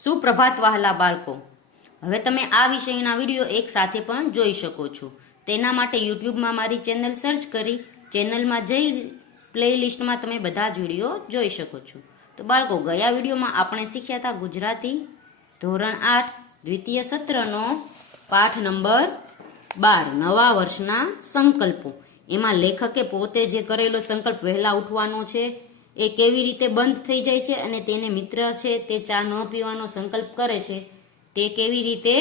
સુપ્રભાત વહાલા બાળકો, હવે તમે આ વિષયના વિડીયો એક સાથે પણ જોઈ શકો છો. તેના માટે યુટ્યુબમાં મારી ચેનલ સર્ચ કરી ચેનલમાં જઈ પ્લેલિસ્ટમાં તમે બધા જ વિડીયો જોઈ શકો છો. તો બાળકો, ગયા વિડીયોમાં આપણે શીખ્યા હતા ગુજરાતી ધોરણ 8 દ્વિતીય સત્રનો પાઠ નંબર 12 નવા વર્ષના સંકલ્પો. એમાં લેખકે પોતે જે કરેલો સંકલ્પ વહેલા ઉઠવાનો છે એ કેવી રીતે બંધ થઈ જાય છે અને તેને મિત્ર છે તે ચા ન પીવાનો સંકલ્પ કરે છે તે કેવી રીતે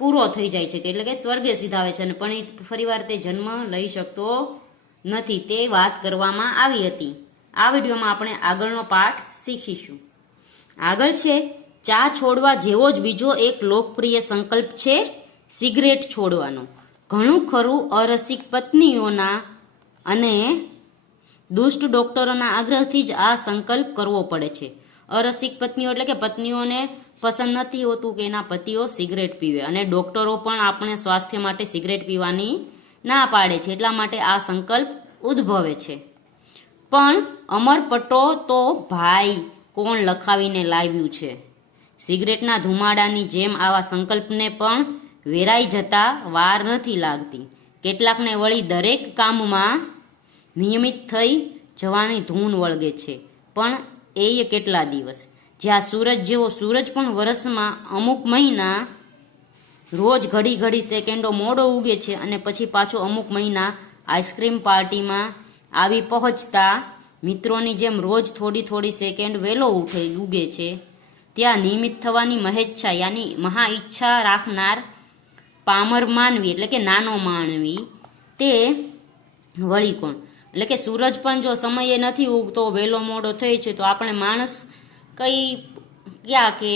પૂરો થઈ જાય છે, એટલે કે સ્વર્ગે સીધાવે છે અને પણ ફરીવાર તે જન્મ લઈ શકતો નથી, તે વાત કરવામાં આવી હતી. આ વિડીયોમાં આપણે આગળનો પાઠ શીખીશું. આગળ છે ચા છોડવા જેવો જ બીજો એક લોકપ્રિય સંકલ્પ છે સિગરેટ છોડવાનો. ઘણું ખરું અરસિક પત્નીઓના અને દુષ્ટ ડોક્ટરોના આગ્રહથી જ આ સંકલ્પ કરવો પડે છે. અરસિક પત્નીઓ એટલે કે પત્નીઓને પસંદ નથી હોતું કે એના પતિઓ સિગરેટ પીવે, અને ડોક્ટરો પણ આપણે સ્વાસ્થ્ય માટે સિગરેટ પીવાની ના પાડે છે, એટલા માટે આ સંકલ્પ ઉદ્ભવે છે. પણ અમરપટ્ટો તો ભાઈ કોણ લખાવીને લાવ્યું છે. સિગરેટના ધુમાડાની જેમ આવા સંકલ્પને પણ વેરાઈ જતા વાર નથી લાગતી. કેટલાકને વળી દરેક કામમાં નિયમિત થઈ જવાની ધૂન વળગે છે, પણ એ કેટલા દિવસ. જ્યાં સૂરજ જેવો સૂરજ પણ વર્ષમાં અમુક મહિના રોજ ઘડી ઘડી સેકન્ડો મોડો ઉગે છે અને પછી પાછો અમુક મહિના આઈસ્ક્રીમ પાર્ટીમાં આવી પહોંચતા મિત્રોની જેમ રોજ થોડી થોડી સેકન્ડ વહેલો ઉગે છે, ત્યાં નિયમિત થવાની મહેચ્છા યાની મહા ઈચ્છા રાખનાર પામર માનવી એટલે કે નાનો માનવી તે વળી કોણ. એટલે કે સૂરજ પણ જો સમયે નથી ઉગતો, વહેલો મોડો થઈ છે, તો આપણે માણસ ક્યાં કે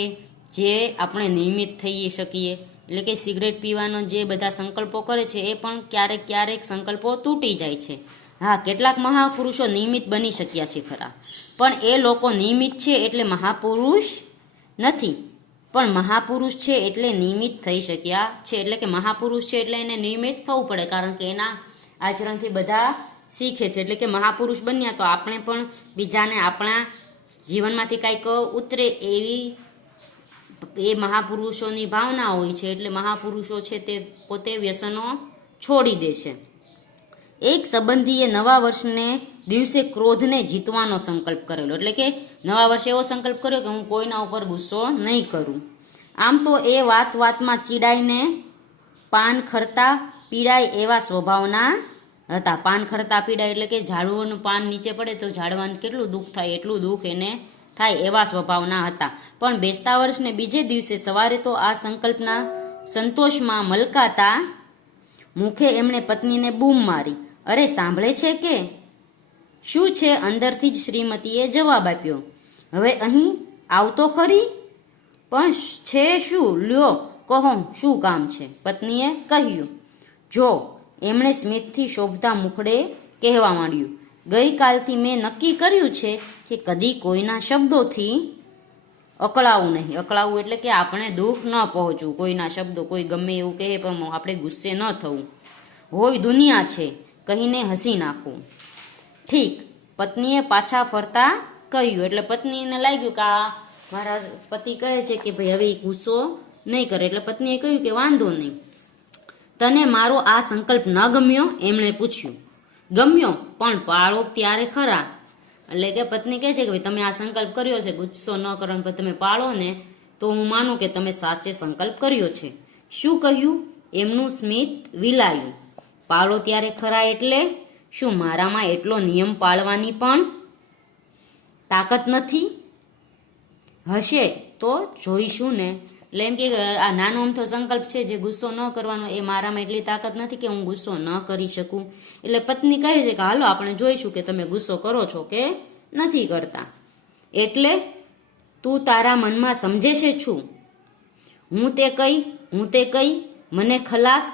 જે આપણે નિયમિત થઈ શકીએ. એટલે કે સિગરેટ પીવાનો જે બધા સંકલ્પો કરે છે એ પણ ક્યારેક ક્યારેક સંકલ્પો તૂટી જાય છે. હા, કેટલાક મહાપુરુષો નિયમિત બની શક્યા છે ખરા, પણ એ લોકો નિયમિત છે એટલે મહાપુરુષ નથી, પણ મહાપુરુષ છે એટલે નિયમિત થઈ શક્યા છે. એટલે કે મહાપુરુષ છે એટલે એને નિયમિત થવું પડે, કારણ કે એના આચરણથી બધા શીખે છે. એટલે કે મહાપુરુષ બન્યા તો આપણે પણ બીજાને આપણા જીવનમાંથી કંઈક ઉતરે એવી એ મહાપુરુષોની ભાવના હોય છે. એટલે મહાપુરુષો છે તે પોતે વ્યસનો છોડી દે છે. એક સંબંધીએ નવા વર્ષને દિવસે ક્રોધને જીતવાનો સંકલ્પ કરેલો. એટલે કે નવા વર્ષે એવો સંકલ્પ કર્યો કે હું કોઈના ઉપર ગુસ્સો નહીં કરું. આમ તો એ વાત વાતમાં ચીડાઈને પાન ખરતા પીડાય એવા સ્વભાવના હતા. પાન ખરતા પીડાય એટલે કે ઝાડવાનું પાન નીચે પડે તો ઝાડવાનું કેટલું દુઃખ થાય એટલું દુઃખ એને થાય એવા સ્વભાવના હતા. પણ બેસતા વર્ષને બીજે દિવસે સવારે તો આ સંકલ્પના સંતોષમાં મલકાતા મુખે એમણે પત્નીને બૂમ મારી, અરે સાંભળે છે કે શું છે? અંદરથી જ શ્રીમતીએ જવાબ આપ્યો, હવે અહીં આવતો ખરી, પણ છે શું? લ્યો કહો શું કામ છે? પત્નીએ કહ્યું. જો, એમણે સ્મિતથી શોભતા મુખડે કહેવા માંડ્યું, ગઈકાલથી મેં નક્કી કર્યું છે કે કદી કોઈના શબ્દોથી અકળાવું નહીં. અકળાવું એટલે કે આપણે દુઃખ ન પહોંચવું. કોઈના શબ્દો કોઈ ગમે એવું કહે પણ આપણે ગુસ્સે ન થવું. હોય દુનિયા છે કહીને હસી નાખવું. ઠીક, પત્નીએ પાછા ફરતા કહ્યું. એટલે પત્નીને લાગ્યું કે આ મારા પતિ કહે છે કે ભાઈ હવે ગુસ્સો નહીં કરે. એટલે પત્નીએ કહ્યું કે વાંધો નહીં. તને મારો આ સંકલ્પ ન ગમ્યો? એમણે પૂછ્યું. ગમ્યો, પણ પાળો ત્યારે ખરા. એટલે કે પત્ની કહે છે કે ભાઈ તમે આ સંકલ્પ કર્યો છે ગુસ્સો ન કરવાનો, પણ તમે પાળો ને તો હું માનું કે તમે સાચે સંકલ્પ કર્યો છે. શું કહ્યું? એમનું સ્મિત વિલાયું. પાળો ત્યારે ખરા એટલે શું મારામાં એટલો નિયમ પાળવાની પણ તાકાત નથી? હશે તો જોઈશું ને. એટલે એમ કે આ નાનો અમથો સંકલ્પ છે જે ગુસ્સો ન કરવાનો, એ મારામાં એટલી તાકાત નથી કે હું ગુસ્સો ન કરી શકું. એટલે પત્ની કહે છે કે હાલો આપણે જોઈશું કે તમે ગુસ્સો કરો છો કે નથી કરતા. એટલે તું તારા મનમાં સમજે છે છું? હું તે કઈ મને ખલાસ.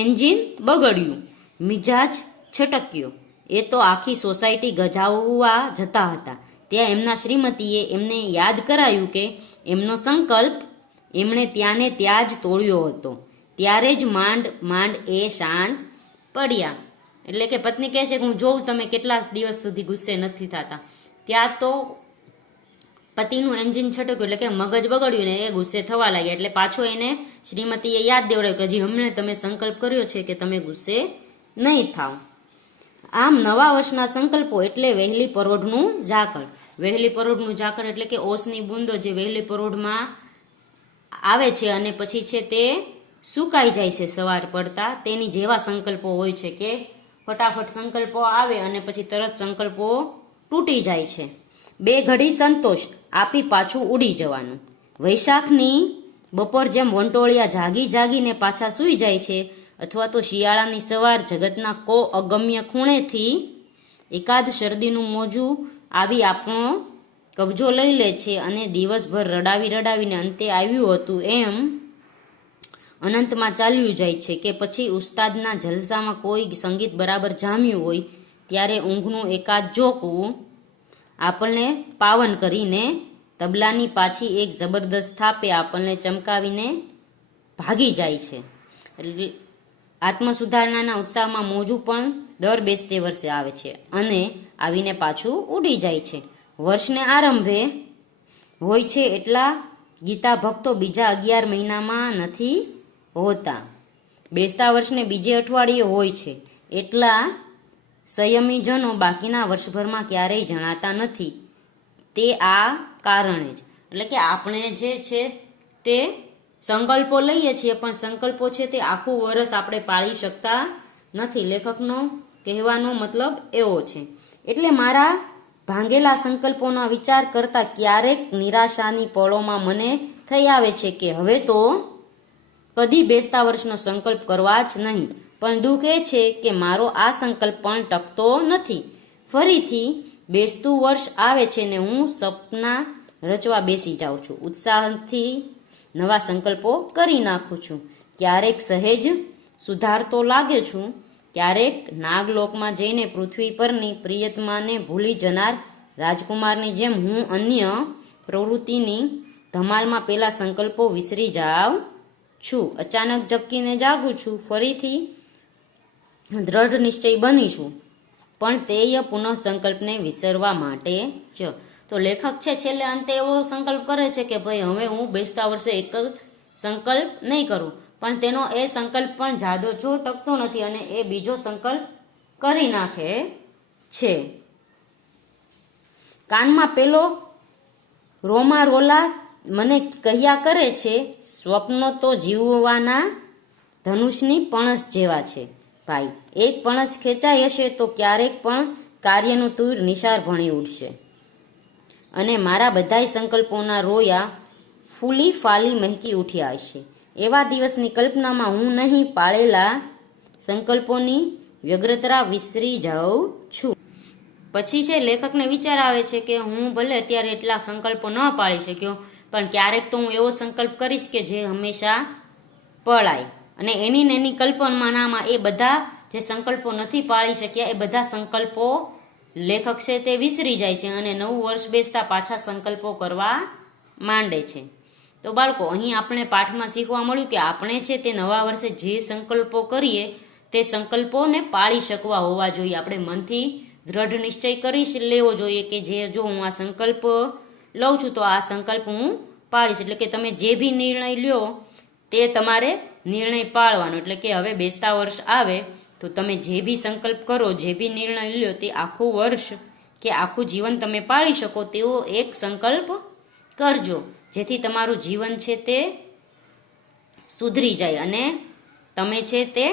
એન્જિન બગડ્યું, મિજાજ છટક્યો. એ તો આખી સોસાયટી ગજાવવા જતા હતા. ત્યાં એમના શ્રીમતીએ એમને યાદ કરાયું કે એમનો સંકલ્પ એમણે ત્યાંને ત્યાં જ તોડ્યો હતો. ત્યારે જ માંડ એ શાંત પડ્યા. એટલે કે પત્ની કહે છે કે હું જોઉં તમે કેટલા દિવસ સુધી ગુસ્સે નથી થતા. ત્યાં તો પતિનું એન્જિન છટક્યું એટલે કે મગજ બગડ્યું ને એ ગુસ્સે થવા લાગ્યા એટલે પાછો એને શ્રીમતીએ યાદ દેવડાવ્યું કે હજી હમણાં તમે સંકલ્પ કર્યો છે કે તમે ગુસ્સે નહીં થાવ. આમ નવા વર્ષના સંકલ્પો એટલે વહેલી પરોઢનું ઝાકળ. વહેલી પરોઢનું ઝાકળ એટલે કે ઓસની બૂંદો જે વહેલી પરોઢમાં આવે છે અને પછી છે તે સુકાઈ જાય છે સવાર પડતા, તેની જેવા સંકલ્પો હોય છે કે ફટાફટ સંકલ્પો આવે અને પછી તરત સંકલ્પો તૂટી જાય છે. બે ઘડી સંતોષ આપી પાછું ઉડી જવાનું. વૈશાખની બપોર જેમ વંટોળિયા જાગી જાગીને પાછા સૂઈ જાય છે, અથવા તો શિયાળાની સવાર જગતના કો અગમ્ય ખૂણેથી એકાદ શરદીનું મોજું આવી આપણો કબજો લઈ લે છે અને દિવસભર રડાવી રડાવીને અંતે આવ્યું હતું એમ અનંતમાં ચાલ્યું જાય છે. કે પછી ઉસ્તાદના જલસામાં કોઈ સંગીત બરાબર જામ્યું હોય ત્યારે ઊંઘનું એકાદ ઝોકવું આપણને પાવન કરીને તબલાની પાછી એક જબરદસ્ત થાપે આપણને ચમકાવીને ભાગી જાય છે. એટલે આત્મસુધારણાના ઉત્સાહમાં મોજું પણ દર બેસતે વર્ષે આવે છે અને આવીને પાછું ઉડી જાય છે. વર્ષને આરંભે હોય છે એટલા ગીતા ભક્તો બીજા 11 મહિનામાં નથી હોતા. બેસતા વર્ષને બીજે અઠવાડિયે હોય છે એટલા સંયમીજનો બાકીના વર્ષભરમાં ક્યારેય જણાતા નથી. તે આ કારણે જ એટલે કે આપણે જે છે તે સંકલ્પો લઈએ છીએ પણ સંકલ્પો છે તે આખું વર્ષ આપણે પાળી શકતા નથી. લેખકનો કહેવાનો મતલબ એવો છે. એટલે મારા ભાંગેલા સંકલ્પોના વિચાર કરતા ક્યારેક નિરાશાની પળોમાં મને થઈ આવે છે કે હવે તો કદી બેસતા વર્ષનો સંકલ્પ કરવા જ નહીં. પણ દુઃખ એ છે કે મારો આ સંકલ્પ પણ ટકતો નથી. ફરીથી બેસતું વર્ષ આવે છે ને હું સપના રચવા બેસી જાઉં છું. ઉત્સાહથી નવા સંકલ્પો કરી નાખું છું. ક્યારેક સહેજ સુધારતો લાગે છું, ક્યારેક નાગલોકમાં જઈને પૃથ્વી પરની પ્રિયતમાને ભૂલી જનાર રાજકુમારની જેમ હું અન્ય પ્રવૃત્તિની ધમાલમાં પેલા સંકલ્પો વિસરી જાઉં છું. અચાનક ઝબકીને જાગું છું. ફરીથી દ્રઢ નિશ્ચય બની છું, પણ તેય પુનઃ સંકલ્પને વિસરવા માટે જ. તો લેખક છે છેલ્લે અંતે એવો સંકલ્પ કરે છે કે ભાઈ હવે હું બેસતા વર્ષે એક જ સંકલ્પ નહીં કરું, પણ તેનો એ સંકલ્પ પણ જાદો જો ટકતો નથી અને એ બીજો સંકલ્પ કરી નાખે છે. કાનમાં પેલો રોમારોલા મને કહ્યા કરે છે, સ્વપ્નો તો જીવવાના ધનુષની પણસ જેવા છે ભાઈ. એક પણસ ખેંચાઈ હશે તો ક્યારેક પણ કાર્યનું તીર નિશાર ભણી ઉઠશે અને મારા બધાય સંકલ્પોના રોયા ફૂલી ફાલી મહેકી ઉઠ્યા હશે. એવા દિવસની કલ્પનામાં હું નહીં પાળેલા સંકલ્પોની વ્યગ્રતા વિસરી જાઉં છું. પછી છે લેખકને વિચાર આવે છે કે હું ભલે અત્યારે એટલા સંકલ્પો ન પાળી શક્યો, પણ ક્યારેક તો હું એવો સંકલ્પ કરીશ કે જે હંમેશા પળાય. અને એની ને એની કલ્પનામાં એ બધા જે સંકલ્પો નથી પાળી શક્યા એ બધા સંકલ્પો લેખક છે તે વિસરી જાય છે અને નવું વર્ષ બેસતા પાછા સંકલ્પો કરવા માંડે છે. તો બાળકો, અહીં આપણે પાઠમાં શીખવા મળ્યું કે આપણે છે તે નવા વર્ષે જે સંકલ્પો કરીએ તે સંકલ્પોને પાળી શકવા હોવા જોઈએ. આપણે મનથી દ્રઢ નિશ્ચય કરી લેવો જોઈએ કે જે જો હું આ સંકલ્પ લઉં છું તો આ સંકલ્પ હું પાળીશ. એટલે કે તમે જે બી નિર્ણય લ્યો તે તમારે નિર્ણય પાળવાનો. એટલે કે હવે બેસતા વર્ષ આવે તો તમે જે બી સંકલ્પ કરો, જે બી નિર્ણય લ્યો તે આખું વર્ષ કે આખું જીવન તમે પાળી શકો તેવો એક સંકલ્પ કરજો, જેથી તમારું જીવન છે તે સુધરી જાય અને તમે છે તે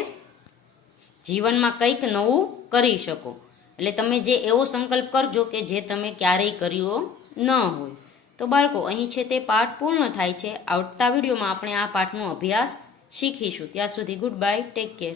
જીવનમાં કંઈક નવું કરી શકો. એટલે તમે જે એવો સંકલ્પ કરજો કે જે તમે ક્યારેય કર્યો ન હોય. તો બાળકો, અહીં છે તે પાઠ પૂર્ણ થાય છે. આવતા વિડીયોમાં આપણે આ પાઠનો અભ્યાસ શીખીશું. ત્યાં સુધી ગુડ બાય, ટેક કેર.